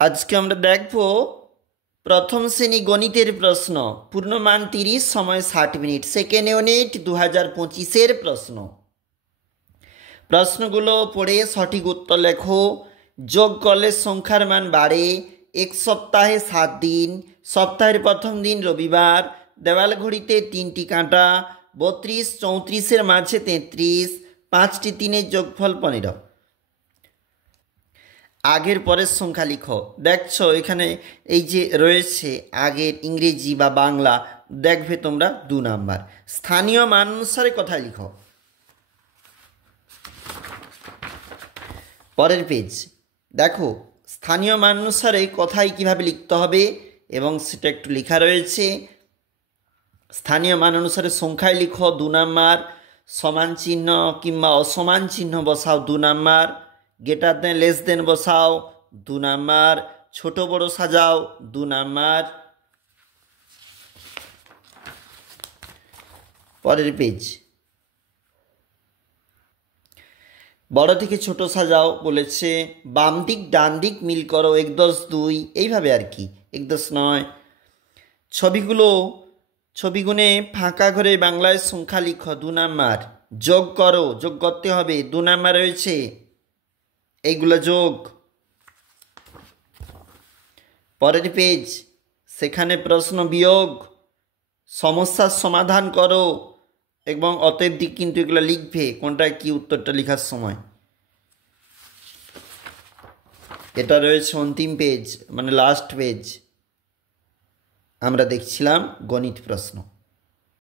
আজকে আমরা দেখব প্রথম শ্রেণী গণিতের প্রশ্ন। পূর্ণমান 30, সময় 60 মিনিট। সেকেন্ড ইউনিট 2025-এর প্রশ্ন। প্রশ্নগুলো পড়ে সঠিক উত্তর লেখো। যোগ করলে সংখ্যার মান বাড়ে। এক সপ্তাহে 7 দিন। সপ্তাহের প্রথম দিন রবিবার। দেওয়াল ঘড়িতে 3টি কাঁটা। 32, 34-এর মাঝে 33। 5টি 3-এর যোগফল 15। আগের পরের সংখ্যা লিখো। দেখছো এখানে এই যে রয়েছে আগের ইংরেজি বা বাংলা, দেখবে তোমরা 2 নাম্বার। স্থানীয় মান অনুসারে কথায় লিখো। পরের পেজ দেখো, স্থানীয় মান অনুসারে কথায় কীভাবে লিখতে হবে এবং সেটা একটু লেখা রয়েছে। স্থানীয় মান অনুসারে সংখ্যায় লিখো 2 নাম্বার। সমান চিহ্ন কিংবা অসমান চিহ্ন বসাও 2 number. Greater than less than বসাও 2 নাম্বার। ছোট বড় সাজাও 2 নাম্বার। পরের পেজ, বড় থেকে ছোট সাজাও বলেছে। বাম দিক ডান দিক মিল করো 1 10 2, এইভাবে আর কি, 1 10 9। ছবি গুণে ফাঁকা ঘরে বাংলায় সংখ্যা লিখো 2 নাম্বার। যোগ করো, যোগ করতে হবে 2 নাম্বার রয়েছে, এইগুলো যোগ। পরের পেজ, সেখানে প্রশ্ন বিয়োগ। সমস্যার সমাধান করো এবং অতএব দিক কিন্তু এগুলো লিখবে কোনটা কি উত্তরটা লেখার সময়। এটা রয়েছে অন্তিম পেজ, মানে লাস্ট পেজ। আমরা দেখছিলাম গণিত প্রশ্ন।